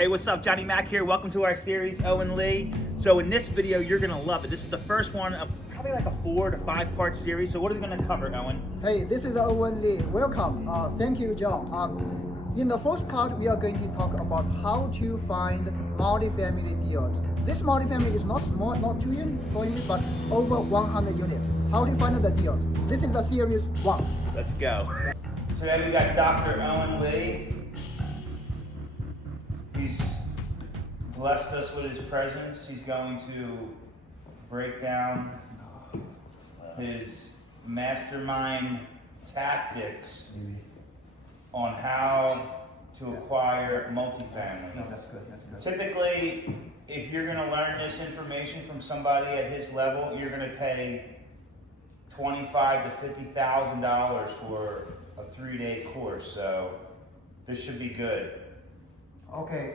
Hey, what's up? Johnny Mac here. Welcome to our series, Owen Lee. So in this video, you're gonna love it. This is the first one of probably like a 4 to 5 part series. So what are we gonna cover, Owen? Hey, this is Owen Lee. Welcome. Thank you, John. In the first part, we are going to talk about how to find multifamily deals. This multifamily is not small, not 2 units, 4 units, but over 100 units. How to find the deals. This is the series 1. Let's go. Today we got Dr. Owen Lee. He's blessed us with his presence. He's going to break down his mastermind tactics on how to acquire multifamily. No, that's good. Typically, if you're going to learn this information from somebody at his level, you're going to pay $25,000 to $50,000 for a 3-day course. So this should be good. Okay.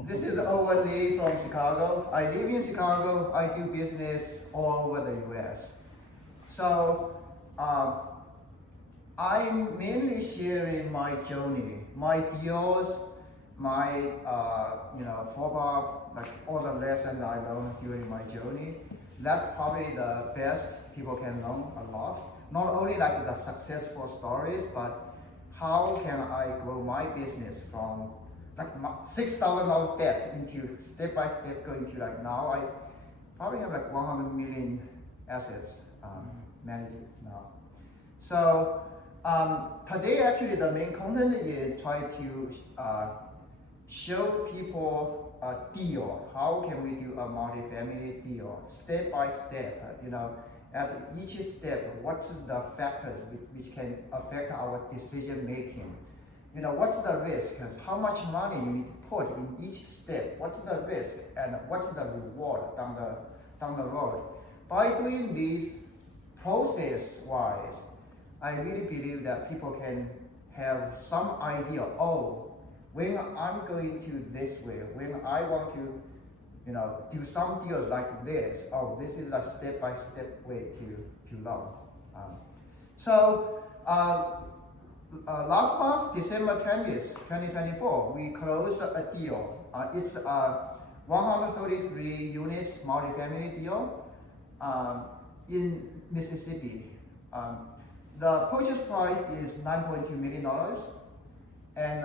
This is Owen Lee from Chicago. I live in Chicago. I do business all over the U.S. So I'm mainly sharing my journey, my deals, my follow-up, like all the lessons I learned during my journey. That's probably the best people can learn a lot. Not only like the successful stories, but how can I grow my business from like $6,000 debt into step by step going to like now I probably have like 100 million assets managed now. So today actually the main content is try to show people a deal. How can we do a multifamily deal step by step? At each step, what's the factors which can affect our decision making? What's the risk? How much money you need to put in each step? What's the risk and what's the reward down the road? By doing this process-wise, I really believe that people can have some idea. Oh, when I'm going to this way, when I want to do some deals like this. Oh, this is a step-by-step way to learn. Last month, December 20th, 2024, we closed a deal. It's a 133 units multifamily deal in Mississippi. The purchase price is $9.2 million, and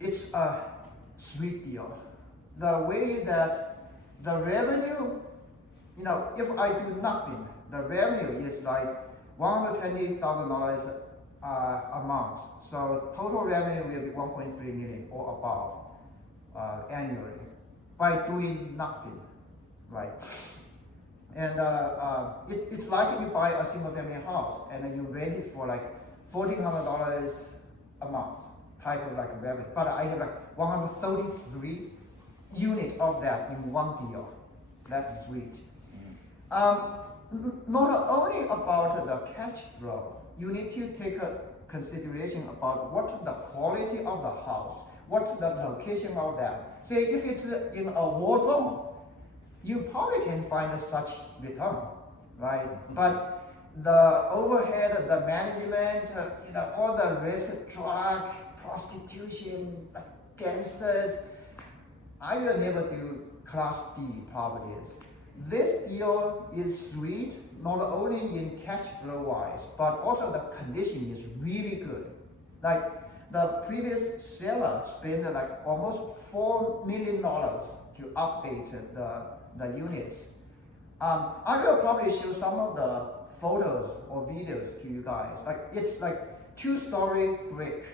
it's a sweet deal. The way that the revenue, if I do nothing, the revenue is like $120,000 a month. So total revenue will be 1.3 million or above annually by doing nothing, right? And it's like you buy a single family house and then you rent it for like $1,400 a month type of like revenue. But I have like 133 unit of that in one deal. That's sweet. Not only about the cash flow, you need to take a consideration about what's the quality of the house, what's the location of that. Say if it's in a war zone, you probably can find such return, right? But the overhead, the management, all the risk, drug, prostitution, gangsters, I will never do Class B properties. This deal is sweet, not only in cash flow wise, but also the condition is really good. Like the previous seller spent like almost $4 million to update the units. I will probably show some of the photos or videos to you guys. Like it's like 2-story brick.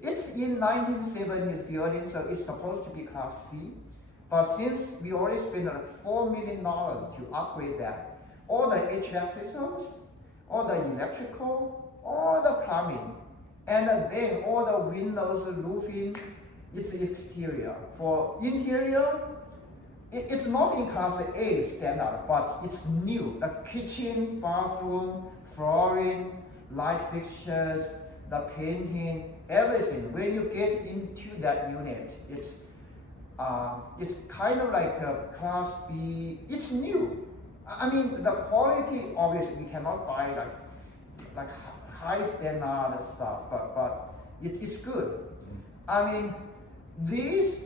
It's in 1970s building, so it's supposed to be Class C. But since we already spent like $4 million to upgrade that, all the HVAC systems, all the electrical, all the plumbing, and then all the windows, roofing, it's the exterior. For interior, it's not in Class A standard, but it's new. Like kitchen, bathroom, flooring, light fixtures, the painting, everything. When you get into that unit, it's kind of like a Class B. It's new. I mean, the quality obviously we cannot buy like high standard stuff, but It's good. I mean, these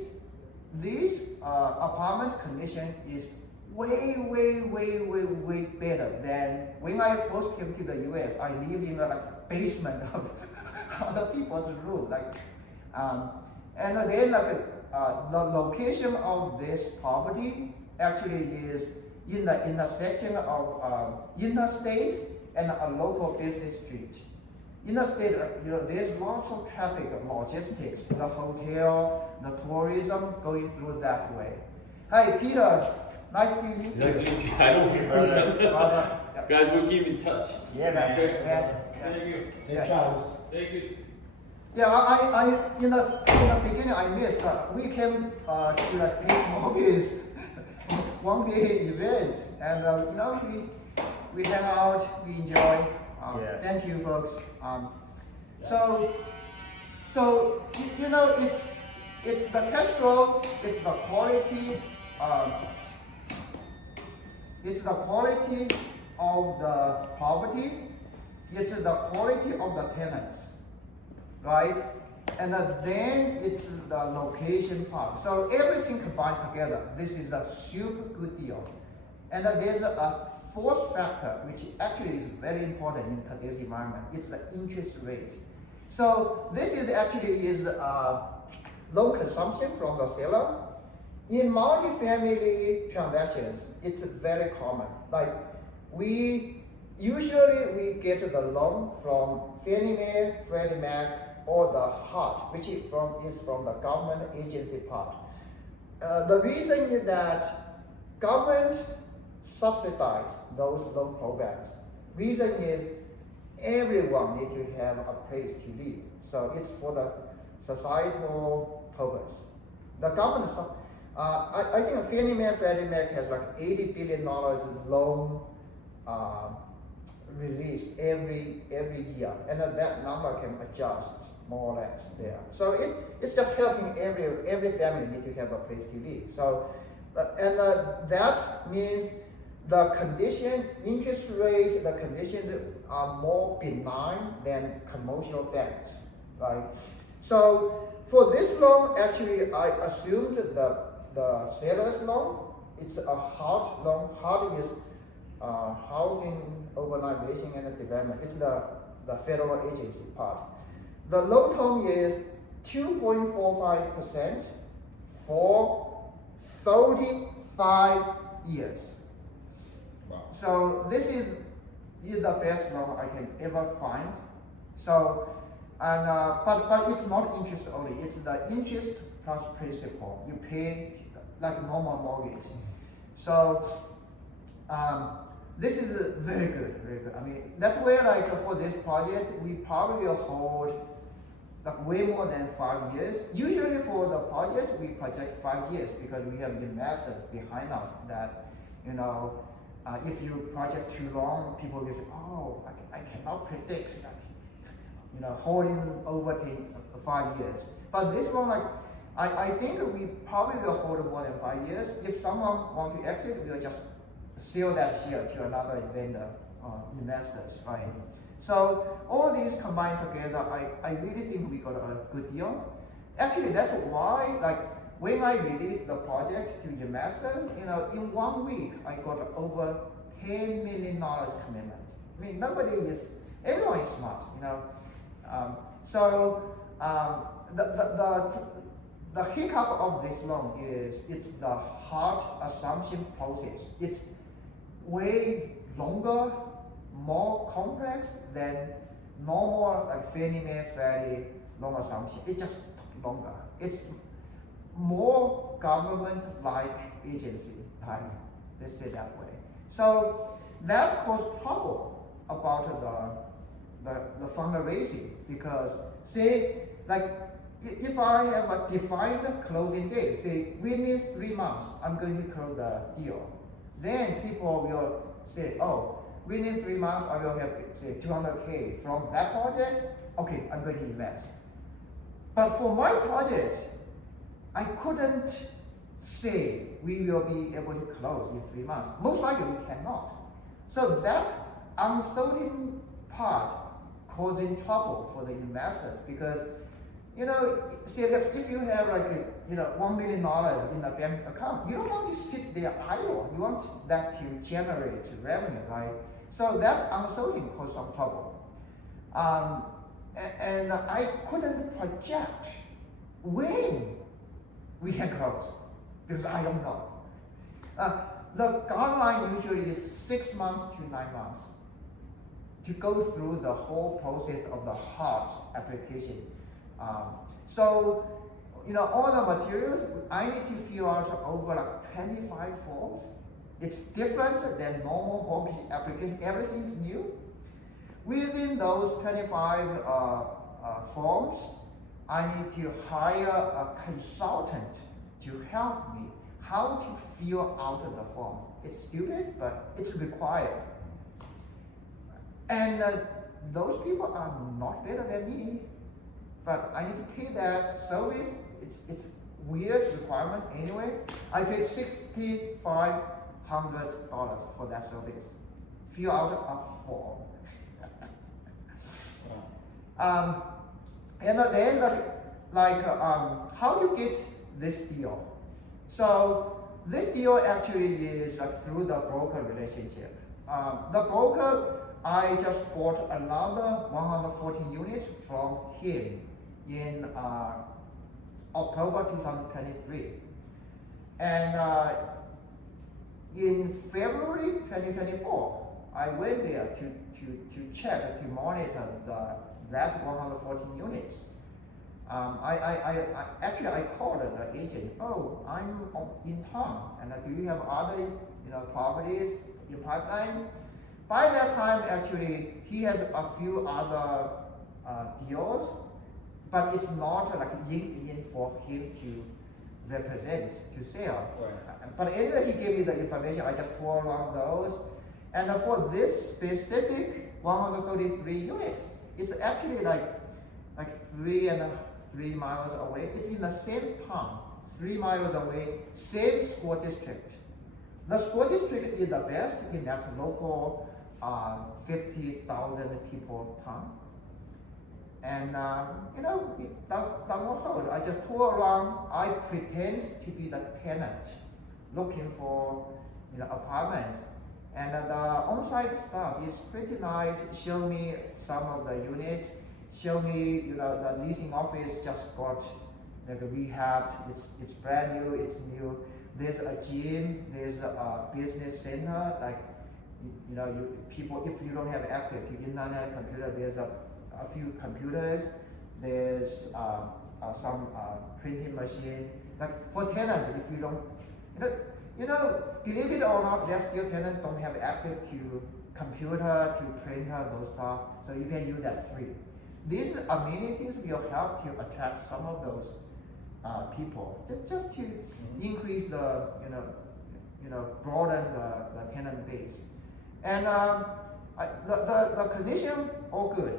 apartment condition is way better than when I first came to the US. I live in a basement of other people's room, and then the location of this property actually is in the intersection of interstate and a local business street. Interstate, there's lots of traffic, logistics, the hotel, the tourism going through that way. Hi, Peter. Nice to meet you. I don't remember. Brother. Guys, we'll keep in touch. Yeah, man. Yeah. Thank you. Yeah. Charles. Thank you. Yeah, I in the beginning I missed. We came to Peace Mortgage one day event, and we hang out, we enjoy. Yeah. Thank you, folks. So it's the cash flow, it's the quality, it's the quality of the property, it's the quality of the tenants, right? And then it's the location part. So everything combined together, this is a super good deal. And there's a fourth factor, which actually is very important in today's environment. It's the interest rate. So this is loan consumption from the seller. In multifamily transactions, it's very common. Like we usually get the loan from Fannie Mae, Freddie Mac, or the HUD, which is from the government agency part. The reason is that government subsidize those loan programs. Reason is everyone need to have a place to live. So it's for the societal purpose. The government, I think Fannie Mae, Freddie Mac has like $80 billion loan released every year, and that number can adjust more or less there. So it's just helping every family need to have a place to live. So that means the condition, interest rate, the conditions are more benign than commercial banks, right? So for this loan, actually, I assumed the seller's loan, it's a HUD loan. HUD is Housing Urbanization and Development. It's the federal agency part. The loan term is 2.45% for 35 years. Wow. So this is the best loan I can ever find. So, and but it's not interest only. It's the interest plus principal. You pay like normal mortgage. So this is very good, very good. I mean, that's where for this project we probably will hold like way more than 5 years. Usually for the project we project 5 years because we have investors behind us that if you project too long, people will say, oh, I cannot predict holding over 5 years. But this one, I think we probably will hold more than 5 years. If someone wants to exit, we'll just sell that share to another vendor, investors, right? So all these combined together, I really think we got a good deal. Actually, that's why, when I released the project to investors, in 1 week, I got over $10 million commitment. I mean, everyone is smart, the hiccup of this loan is it's the hard assumption process. It's way longer, more complex than normal Fannie Mae, Freddie loan assumption. It just took longer. It's more government-like agency type, let's say that way. So that caused trouble about the fundraising because say if I have a defined closing date, say within 3 months I'm going to close the deal, then people will say, oh, within 3 months I will have say $200K from that project. Okay, I'm going to invest. But for my project, I couldn't say we will be able to close in 3 months. Most likely we cannot. So that uncertain part causing trouble for the investors because You know, see, if you have like $1 million in a bank account, you don't want to sit there idle. You want that to generate revenue, right? So that uncertainty caused some trouble. And I couldn't project when we can close because I don't know. The guideline usually is 6 months to 9 months to go through the whole process of the hard application. So, all the materials, I need to fill out over like 25 forms. It's different than normal mortgage application. Everything's new. Within those 25 forms, I need to hire a consultant to help me how to fill out the form. It's stupid, but it's required. And those people are not better than me, but I need to pay that service. It's weird requirement anyway. I paid $6,500 for that service. Fill out a form. And then how to get this deal. So this deal actually is like through the broker relationship. The broker, I just bought another 140 units from him in October 2023. And in February 2024, I went there to check, to monitor that 114 units. I called the agent. Oh, I'm in town, and do you have other properties in pipeline? By that time, actually, he has a few other deals, but it's not like in for him to represent, to sell. Right. But anyway, he gave me the information. I just tore around those. And for this specific 133 units, it's actually like 3 miles away. It's in the same town, 3 miles away, same school district. The school district is the best in that local 50,000 people town. And that won't hold. I just tour around. I pretend to be the tenant, looking for apartments. And the on-site staff is pretty nice. Show me some of the units. Show me the leasing office just got rehabbed. It's brand new. It's new. There's a gym. There's a business center. Like people, if you don't have access to internet computer, there's a few computers. There's some printing machine. Like for tenants, if you don't, believe it or not, there's still tenants don't have access to computer, to printer, those stuff. So you can use that free. These amenities will help to attract some of those people, just to increase the broaden the tenant base. And the condition all good.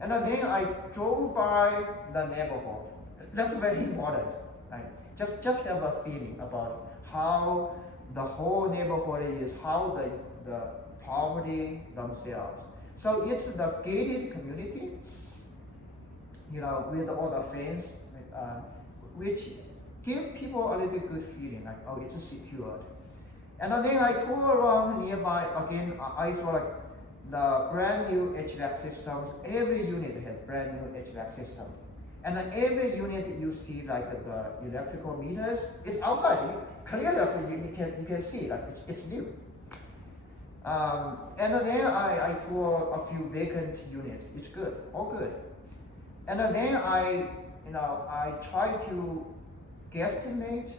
And then I drove by the neighborhood. That's very important. Right? Just have a feeling about how the whole neighborhood is, how the property themselves. So it's the gated community, with all the fence, which give people a little bit good feeling, like, oh, it's secured. And then I tour around nearby again. I saw like the brand new HVAC systems. Every unit has brand new HVAC system. And then every unit you see like the electrical meters, it's outside. Clearly you can see like it's new. And then I tour a few vacant units. It's good, all good. And then I try to guesstimate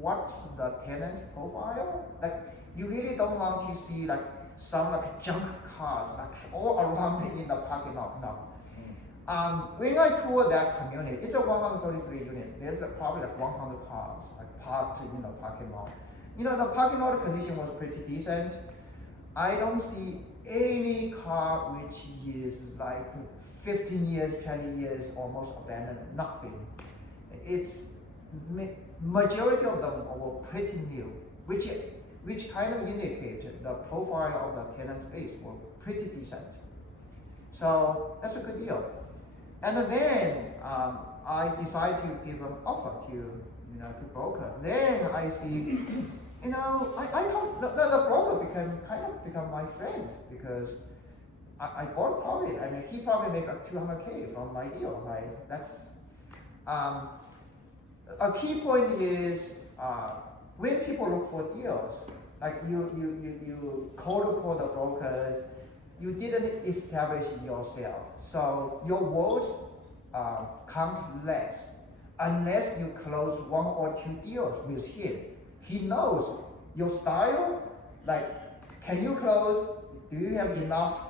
what's the tenant profile. Like you really don't want to see like some like junk cars like all around in the parking lot. No. When I tour that community, it's a 133 unit. There's probably like 100 cars like parked in the parking lot. The parking lot condition was pretty decent. I don't see any car which is like 15 years, 20 years, almost abandoned. Nothing. It's majority of them were pretty new, which kind of indicated the profile of the tenant base were pretty decent. So that's a good deal. And then I decide to give an offer to broker. Then I see, the broker become my friend because I bought property. I mean, he probably make like 200K from my deal. Right? That's a key point is when people look for deals, like you call the brokers, you didn't establish yourself, so your words count less unless you close 1 or 2 deals with him. He knows your style, like can you close, do you have enough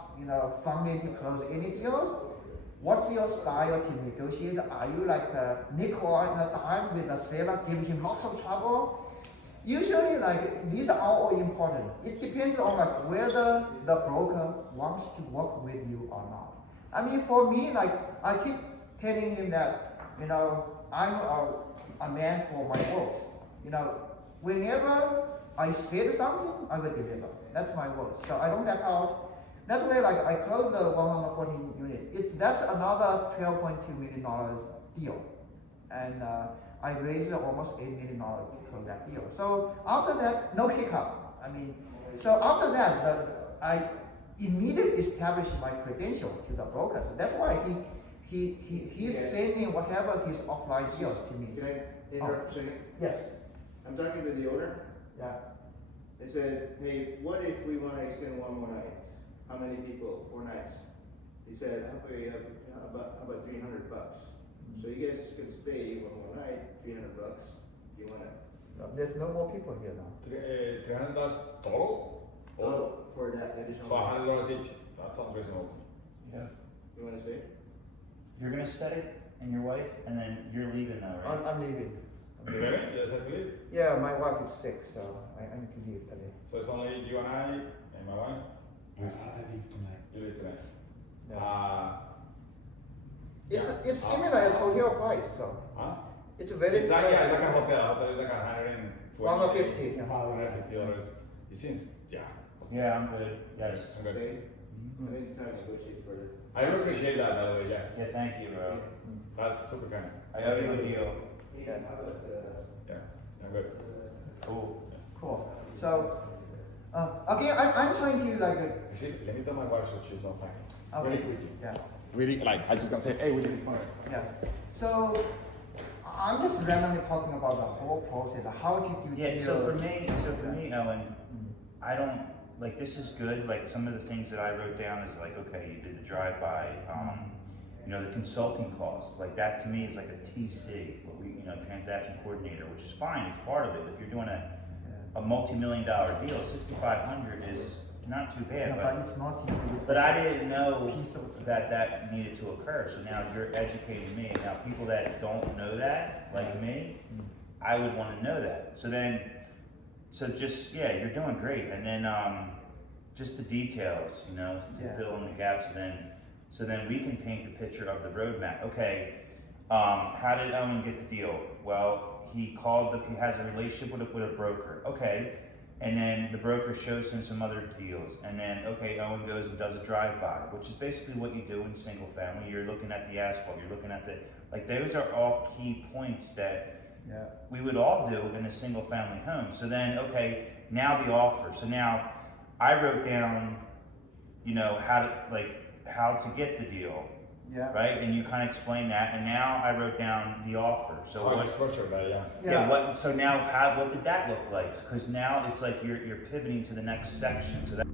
funding to close any deals? What's your style to negotiate? Are you like a nickel and a dime with the seller, giving him lots of trouble? Usually, like these are all important. It depends on like whether the broker wants to work with you or not. I mean, for me, like I keep telling him that I'm a man for my words. Whenever I said something, I will deliver. That's my words. So I don't back out. That's why like I closed the 114 unit. That's another $12.2 million deal, and I raised almost $8 million to close that deal. So after that, no hiccup. I mean, so after that, I immediately established my credential to the broker. So that's why he's sending whatever his offline deals to me. Can I interrupt a second? Yes. I'm talking to the owner. Yeah. They said, hey, what if we want to extend 1 more night? How many people? 4 nights. He said, how about $300? So you guys can stay 1 more night, $300. You want to? No, there's no more people here now. $300 total? Oh, for that additional. So $100 each. That sounds reasonable. Yeah. You want to stay? You're gonna stay, and your wife, and then you're leaving now, right? I'm leaving. You leaving? You just have to leave? Yeah, my wife is sick, so I need to leave today. So it's only you and I and my wife? I leave tonight. You leave tonight. Yeah. It's similar as hotel price, so Huh? it's very. It's like, yeah, it's like a hotel. Hotel is like $150. Yeah. $150. It seems, yeah. Yeah, I'm good. Yes. I'm good. Stay? I need time to negotiate further. I really appreciate that, by the way, yes. Yeah, thank you, bro. That's super kind. I owe you a deal. Yeah. Yeah, I'm good. Cool. Cool. So, again, I'm trying to like. Actually, let me tell my wife so she's not fine. Okay. Really quickly. Yeah. Really, like, I just gonna say, hey, would you be fine? Yeah. So, I'm just randomly talking about the whole process, how to do. Yeah, deals. so for me, Owen, I don't, like, this is good, like, some of the things that I wrote down is like, okay, you did the drive-by, the consulting costs, like, that to me is like a TC, what we, transaction coordinator, which is fine, it's part of it. If you're doing a multi-million-dollar deal, 6,500 is not too bad, Yeah, but it's not easy. It's but I didn't know piece of- that needed to occur, so now you're educating me. Now, people that don't know that, like me, I would wanna know that. So you're doing great, and then, just the details, to Yeah. fill in the gaps, so then we can paint the picture of the roadmap. Okay, how did Owen get the deal? Well, he has a relationship with a broker, okay, and then the broker shows him some other deals, and then, okay, Owen goes and does a drive-by, which is basically what you do in single family. You're looking at the asphalt, you're looking at those are all key points that Yeah. we would all do in a single family home. So then, okay, now the offer. So now I wrote down, how to get the deal, Yeah. right? And you kind of explained that. And now I wrote down the offer. So How what? you structure that, yeah. So now what did that look like? Because now it's like you're pivoting to the next section. So that.